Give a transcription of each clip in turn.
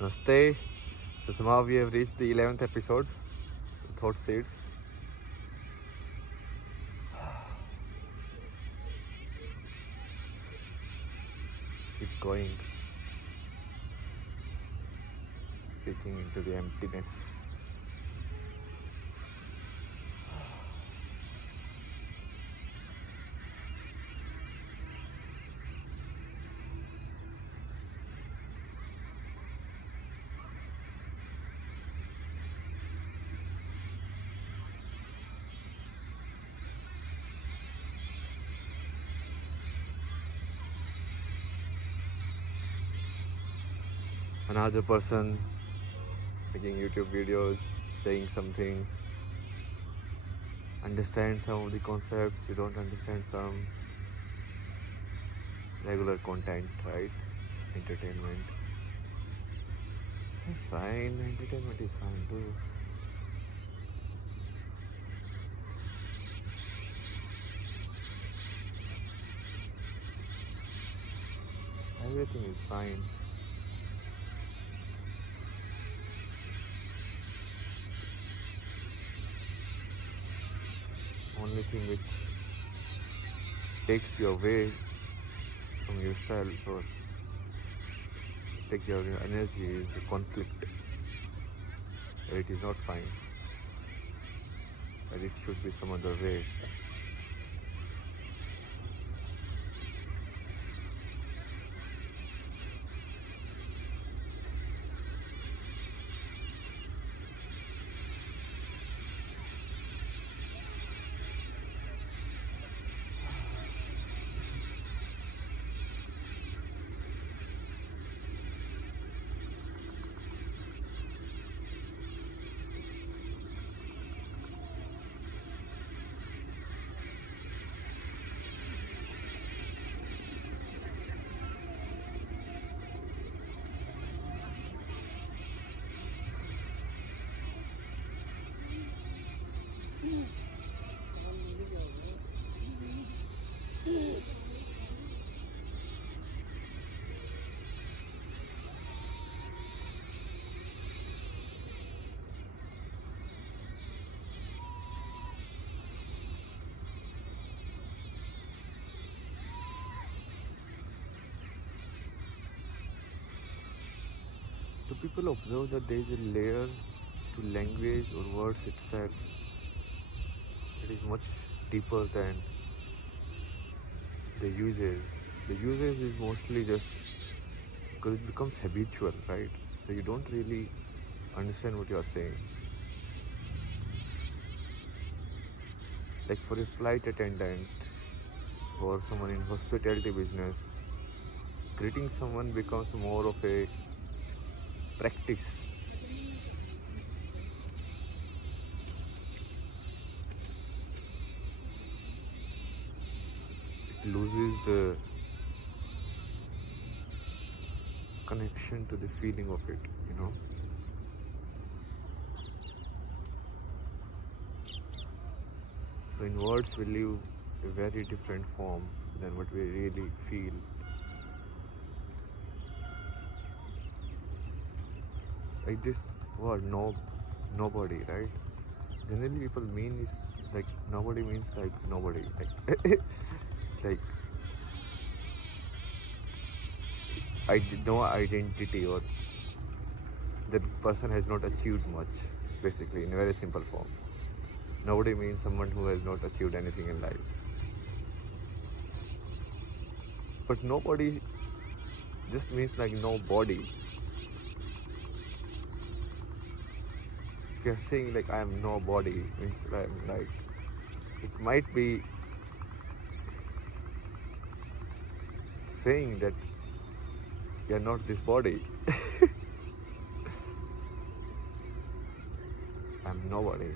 Namaste. So somehow we have reached the 11th episode. Thought Seeds. Keep going. Speaking into the emptiness. Another person making YouTube videos, saying something, understand some of the concepts, you don't understand some. Regular content, right? Entertainment. It's fine, entertainment is fine too. Everything is fine. Only thing which takes you away from yourself or take your energy is the conflict. Where it is not fine. Where it should be some other way. Do people observe that there is a layer to language or words itself that is much deeper than the usage? The usage is mostly just because it becomes habitual, right? So you don't really understand what you are saying. Like for a flight attendant, for someone in hospitality business, greeting someone becomes more of a practice. It loses the connection to the feeling of it, you know. So in words we live a very different form than what we really feel. Like this word nobody, right? Generally people mean is like nobody means like nobody. Like it's like I did no identity or that person has not achieved much, basically in a very simple form. Nobody means someone who has not achieved anything in life. But nobody just means like no body. If you're saying like I am no body, means like it might be saying that you're not this body. I'm nobody.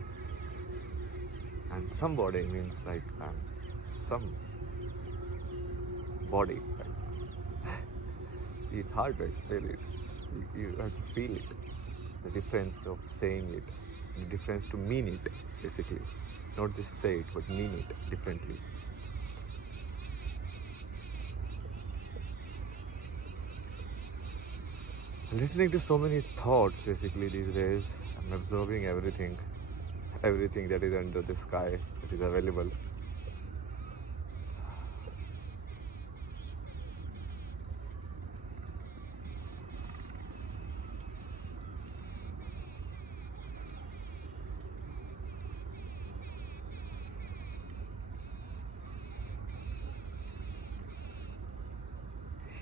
And somebody means like I'm some body. Right? See, it's hard to explain it. You have to feel it. The difference of saying it, the difference to mean it, basically. Not just say it, but mean it differently. Listening to so many thoughts basically these days. I'm observing everything that is under the sky that is available.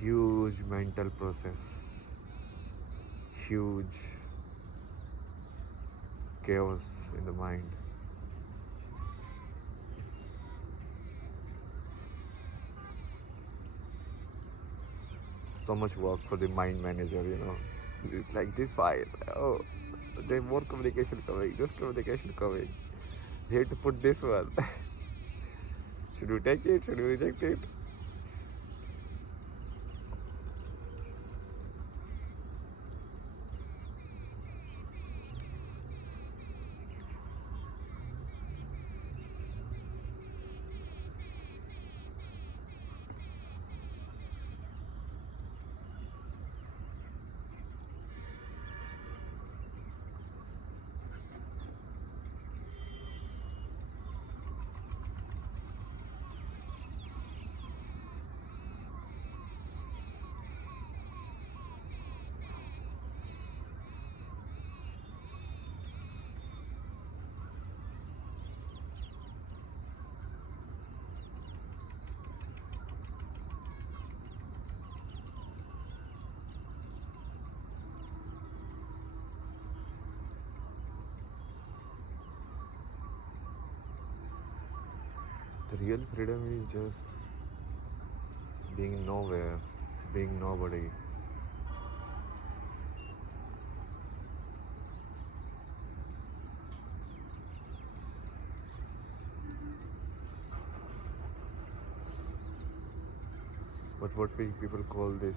Huge mental process, huge chaos in the mind. So much work for the mind manager, you know. It's like this file. Oh, there's more communication coming. This communication coming. We have to put this one. Should we take it? Should we reject it? The real freedom is just being nowhere, being nobody. But what we people call this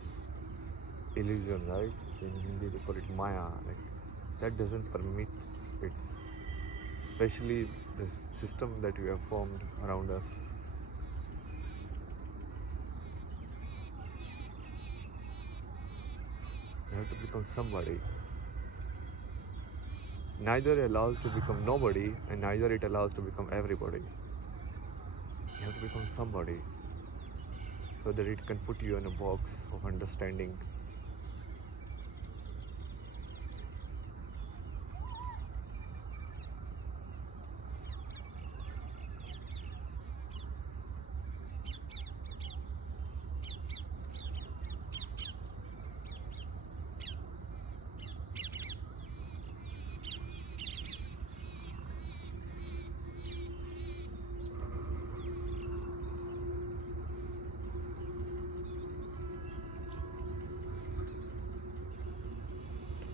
illusion, right? In Hindi they call it Maya. Like that doesn't permit it, especially the system that we have formed around us. You have to become somebody. Neither allows to become nobody, and neither it allows to become everybody. You have to become somebody so that it can put you in a box of understanding.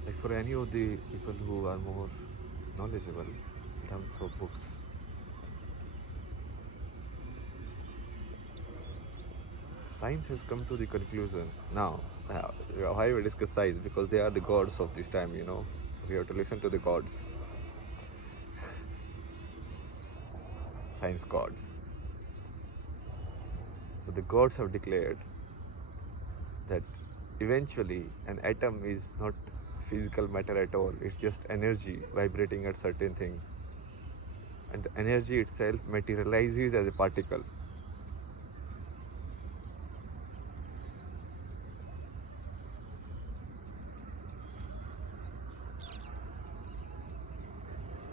Like for any of the people who are more knowledgeable in terms of books, science has come to the conclusion now. Why we discuss science? Because they are the gods of this time, you know. So we have to listen to the gods, science gods. So the gods have declared that eventually an atom is not physical matter at all. It's just energy vibrating at certain thing, and the energy itself materializes as a particle.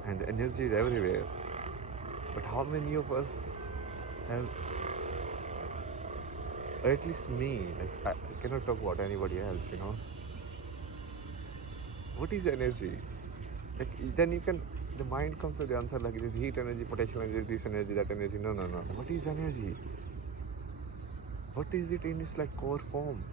And the energy is everywhere. But how many of us have, or at least me, like I cannot talk about anybody else, you know. What is energy? Like then you can, the mind comes with the answer like this heat energy, potential energy, this energy, that energy. No, no, no. What is energy? What is it in its like core form?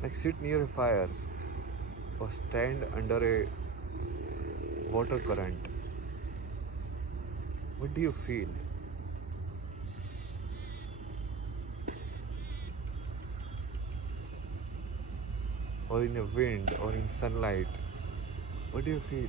Like sit near a fire or stand under a water current. What do you feel? or in a wind or in sunlight, what do you feel?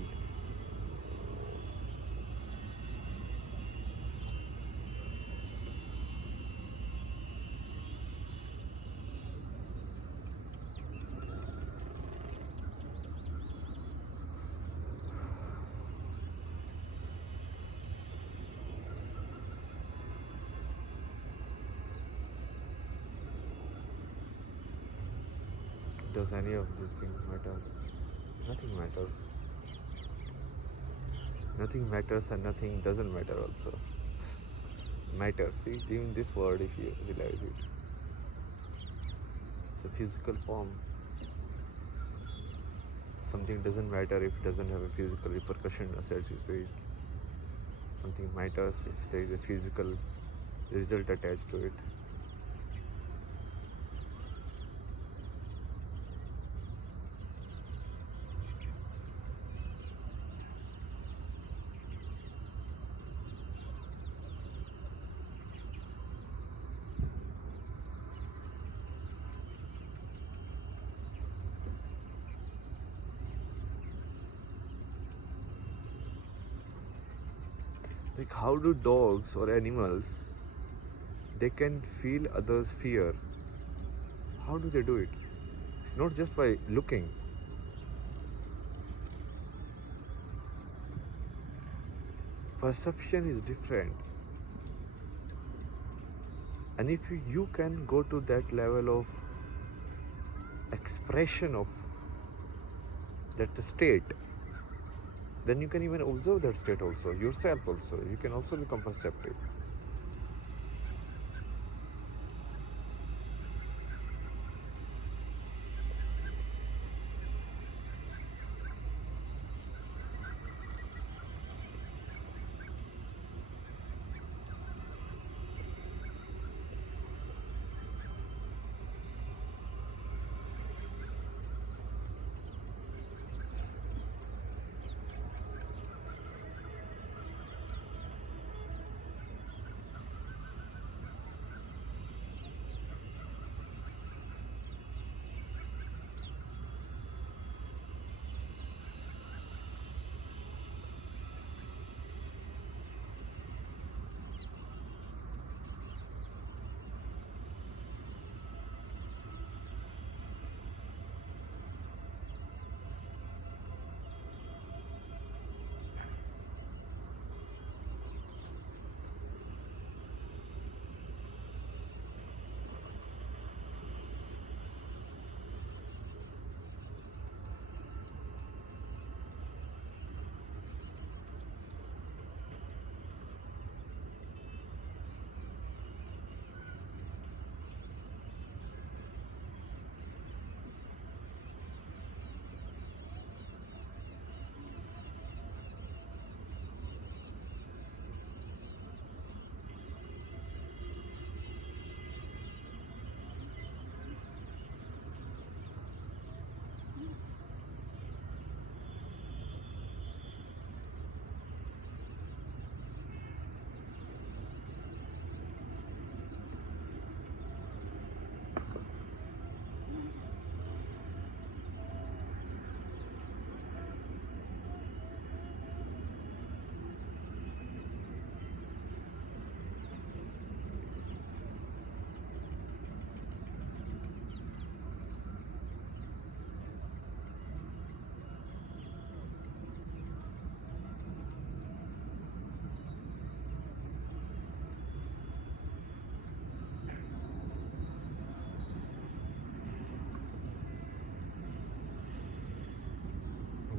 Does any of these things matter? Nothing matters. Nothing matters and nothing doesn't matter also. Matter, see, even this word, if you realize it, it's a physical form. Something doesn't matter if it doesn't have a physical repercussion as it is raised. Something matters if there is a physical result attached to it. Like, how do dogs or animals, they can feel others' fear? How do they do it? It's not just by looking. Perception is different. And if you can go to that level of expression of that state, then you can even observe that state also, yourself also. You can also become perceptive.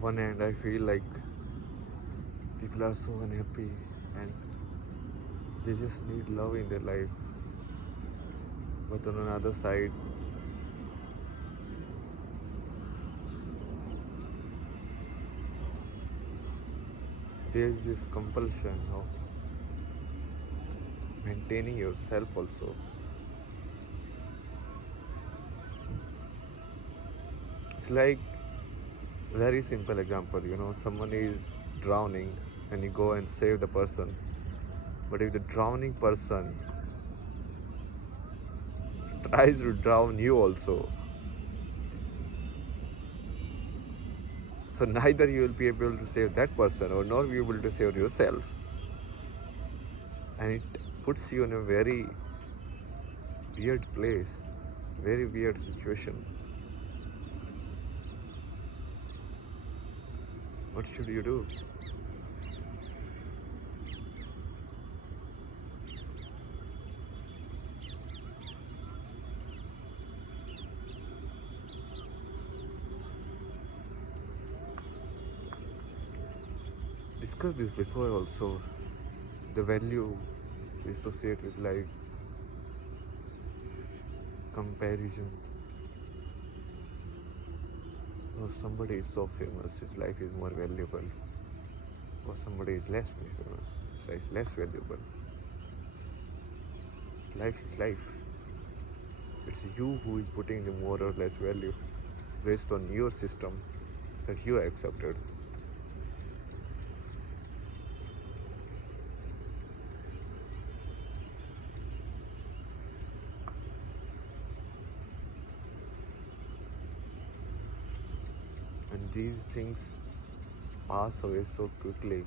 One hand, I feel like people are so unhappy and they just need love in their life. But on another side, there's this compulsion of maintaining yourself also. It's like, very simple example, someone is drowning and you go and save the person. But if the drowning person tries to drown you also, So neither you will be able to save that person or nor you will be able to save yourself. And it puts you in a very weird place, very weird situation. What should you do? Discussed this before also. The value we associate with life, comparison. Oh, somebody is so famous, his life is more valuable. Or somebody is less famous, his life is less valuable. Life is life. It's you who is putting the more or less value based on your system that you accepted. And these things pass away so quickly.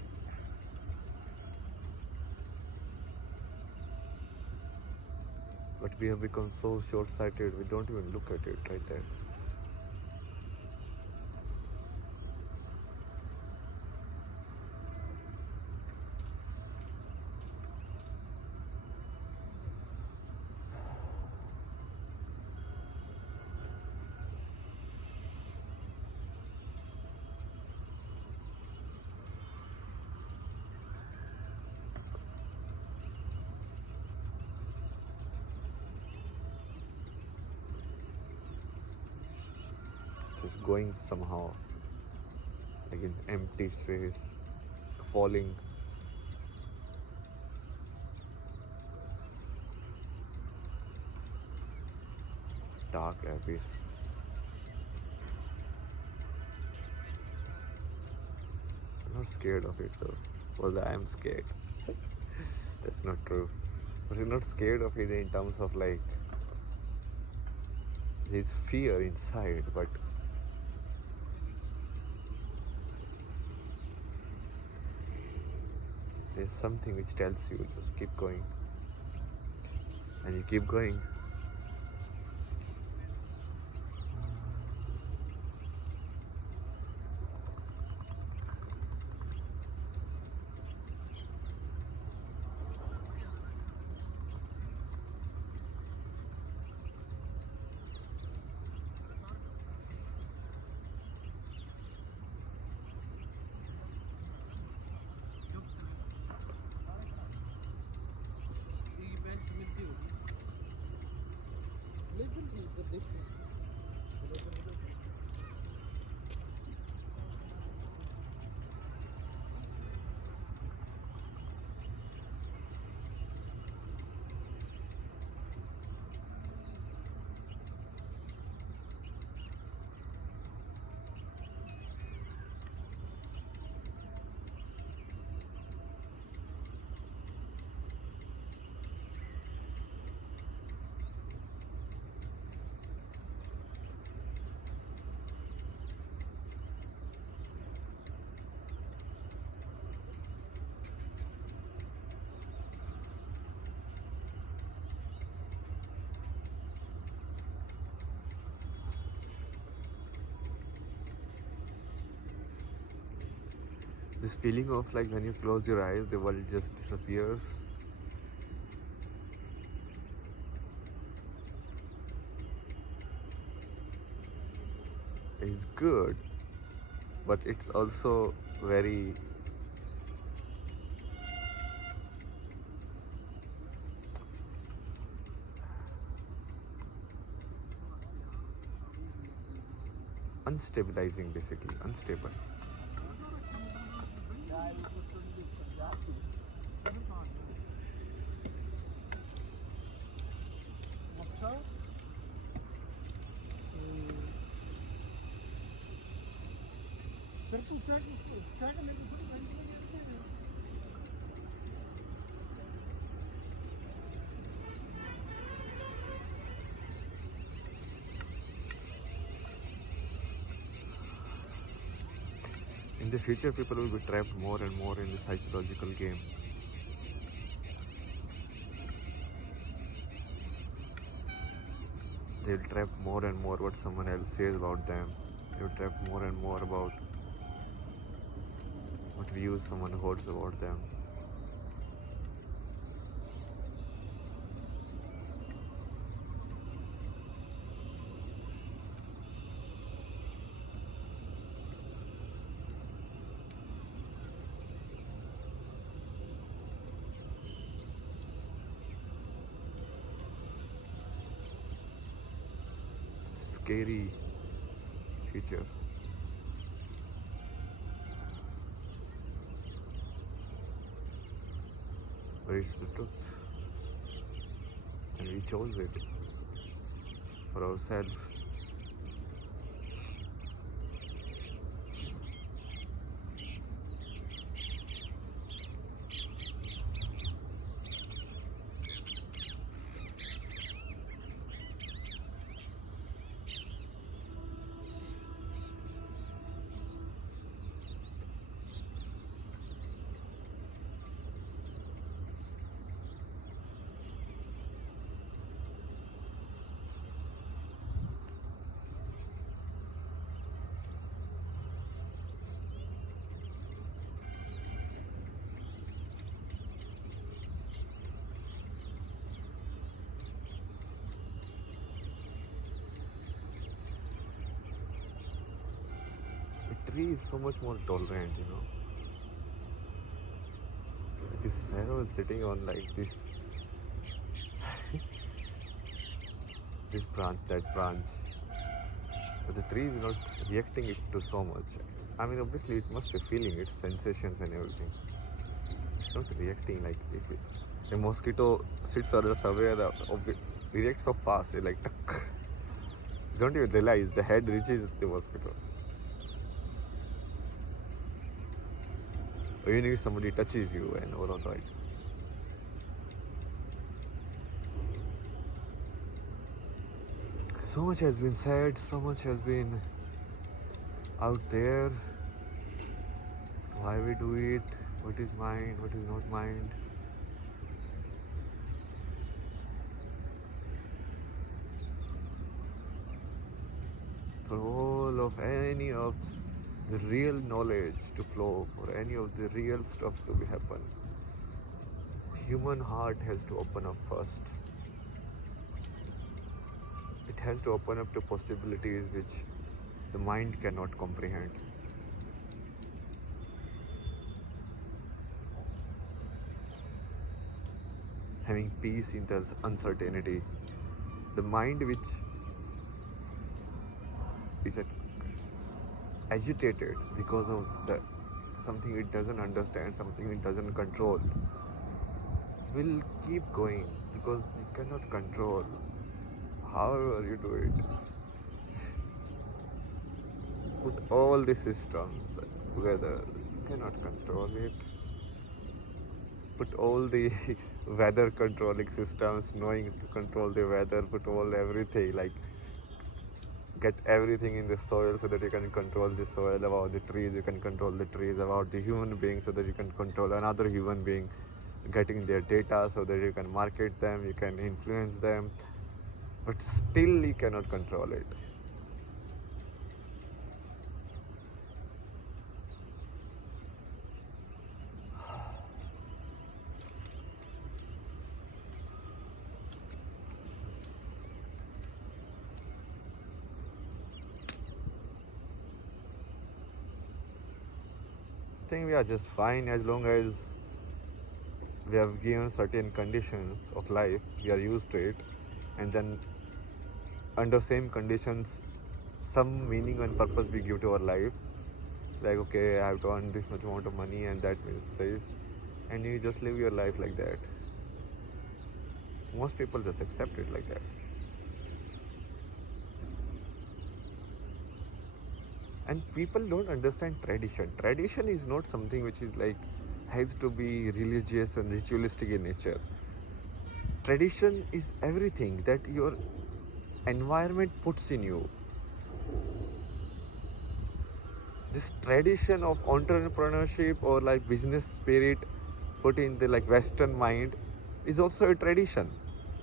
But we have become so short-sighted, we don't even look at it like that. Just going somehow, like in empty space, falling. Dark abyss. I'm not scared of it though. Well, I am scared. That's not true. But I'm not scared of it in terms of like, there's fear inside, but there's something which tells you just keep going. And you keep going. This feeling of like when you close your eyes, the world just disappears. It's good, but it's also very unstabilizing, basically unstable. फिर तू check check लेके खुद bank में देते हैं the future, people will be trapped more and more in the psychological game. They'll trap more and more what someone else says about them. They'll trap more and more about what views someone holds about them. Scary future. But it's the truth. And we chose it for ourselves. A tree is so much more tolerant, you know. This sparrow is sitting on like this this branch, that branch. But the tree is not reacting it to so much. I mean, obviously it must be feeling its sensations and everything. It's not reacting like if a mosquito sits on somewhere, it reacts so fast, like tuck. Don't even realize the head reaches the mosquito. Or even if somebody touches you and all of that. So much has been said, so much has been out there. Why we do it, what is mind, what is not mind. For all of any of the real knowledge to flow, for any of the real stuff to be happen, human heart has to open up first. It has to open up to possibilities which the mind cannot comprehend. Having peace in the uncertainty. The mind which is agitated because of something it doesn't understand, something it doesn't control, will keep going because you cannot control. However you do it, put all the systems together, you cannot control it. Put all the weather controlling systems, knowing to control the weather, put all everything, like get everything in the soil so that you can control the soil. About the trees, you can control the trees. About the human being, so that you can control another human being, getting their data so that you can market them, you can influence them, but still you cannot control it. I think we are just fine as long as we have given certain conditions of life, we are used to it, and then under same conditions some meaning and purpose we give to our life. It's like, okay, I have to earn this much amount of money and that means this, and you just live your life like that. Most people just accept it like that. And people don't understand tradition. Tradition is not something which is like has to be religious and ritualistic in nature. Tradition is everything that your environment puts in you. this tradition of entrepreneurship or like business spirit put in the like Western mind is also a tradition.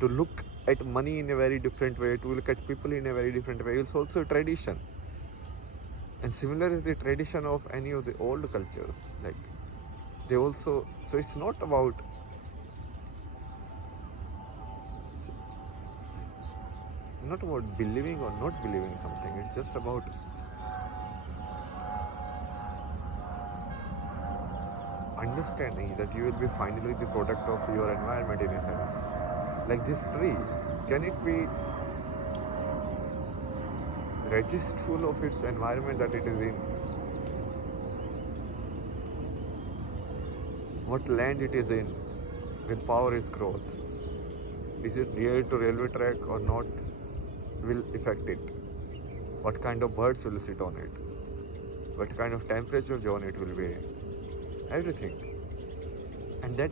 To look at money in a very different way, to look at people in a very different way is also a tradition. And similar is the tradition of any of the old cultures. Like they also, so it's not about believing or not believing something. It's just about understanding that you will be finally the product of your environment in a sense. Like this tree, can it be registful of its environment that it is in? What land it is in? With power is growth. Is it near to railway track or not? Will affect it. What kind of birds will sit on it? What kind of temperature zone it will be? Everything. And that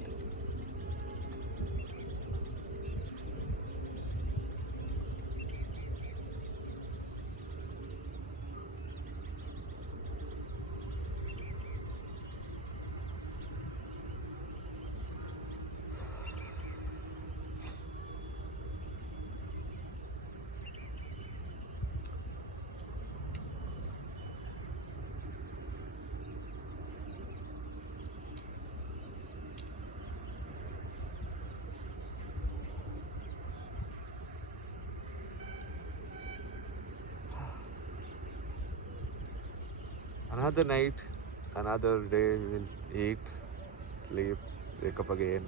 another night, another day, we'll eat, sleep, wake up again,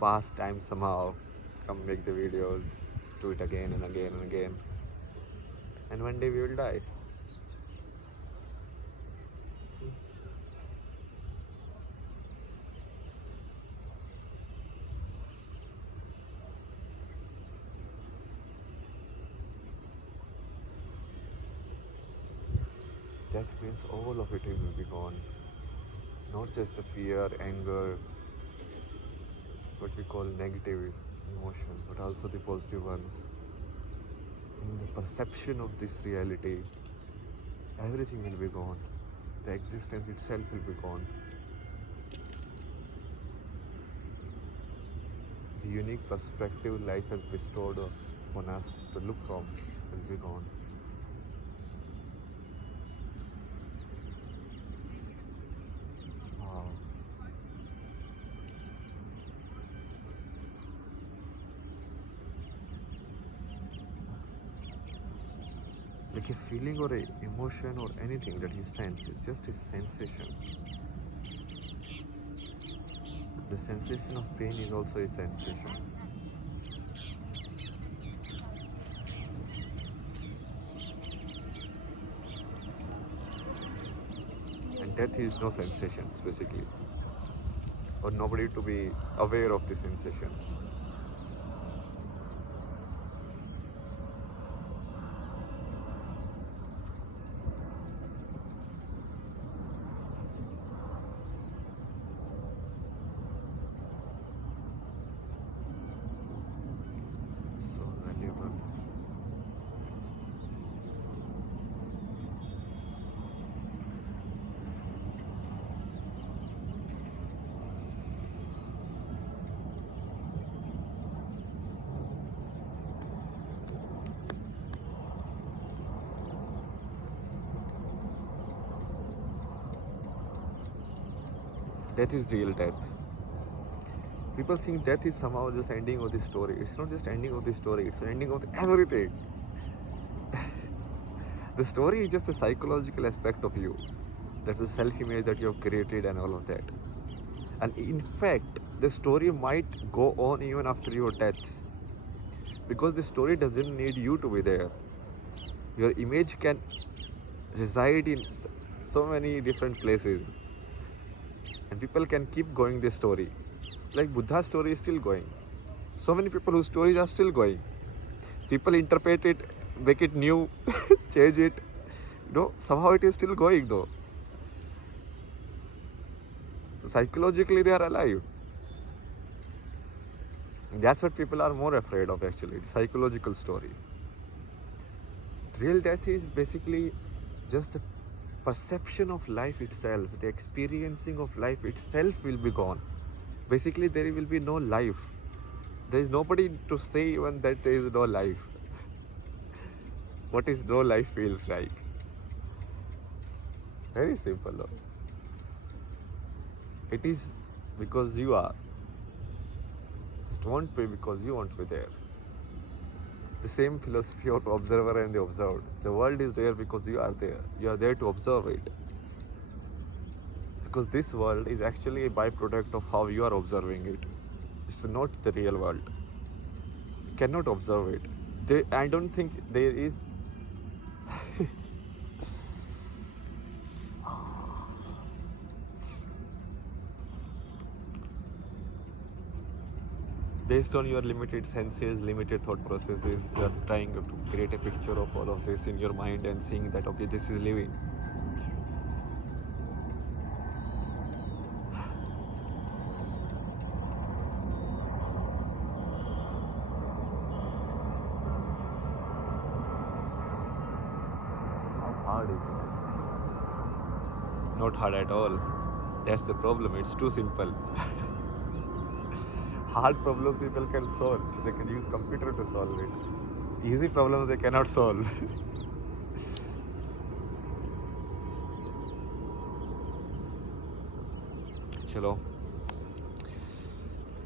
pass time somehow, come make the videos, do it again and again and again. And one day we will die. That means all of it will be gone. Not just the fear, anger, what we call negative emotions, but also the positive ones. In the perception of this reality, everything will be gone. The existence itself will be gone. The unique perspective life has bestowed upon us to look from will be gone. Wow. Like a feeling or a emotion or anything that you sense, it's just a sensation. The sensation of pain is also a sensation. And death is no sensations basically. Or nobody to be aware of the sensations. So valuable. Death is real death. People think death is somehow just ending of the story. It's not just ending of the story, it's an ending of everything. The story is just a psychological aspect of you. That's the self-image that you have created and all of that. And in fact, the story might go on even after your death. Because the story doesn't need you to be there. Your image can reside in so many different places. And people can keep going this story. Like Buddha's story is still going. So many people whose stories are still going. People interpret it, make it new, change it. Somehow it is still going though. So psychologically they are alive. That's what people are more afraid of actually, the psychological story. Real death is basically just the perception of life itself, the experiencing of life itself will be gone. Basically, there will be no life. There is nobody to say even that there is no life. What is no life feels like? Very simple, no? It is because you are. It won't be because you won't be there. The same philosophy of observer and the observed. The world is there because you are there. You are there to observe it. Because this world is actually a byproduct of how you are observing it. It's not the real world. You cannot observe it. I don't think there is. Based on your limited senses, limited thought processes, you are trying to create a picture of all of this in your mind and seeing that, okay, this is living. How hard is it? Not hard at all. That's the problem. It's too simple. Hard problems people can solve. They can use computer to solve it. Easy problems they cannot solve. Chalo.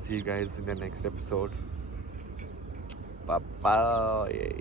See you guys in the next episode. Bye bye.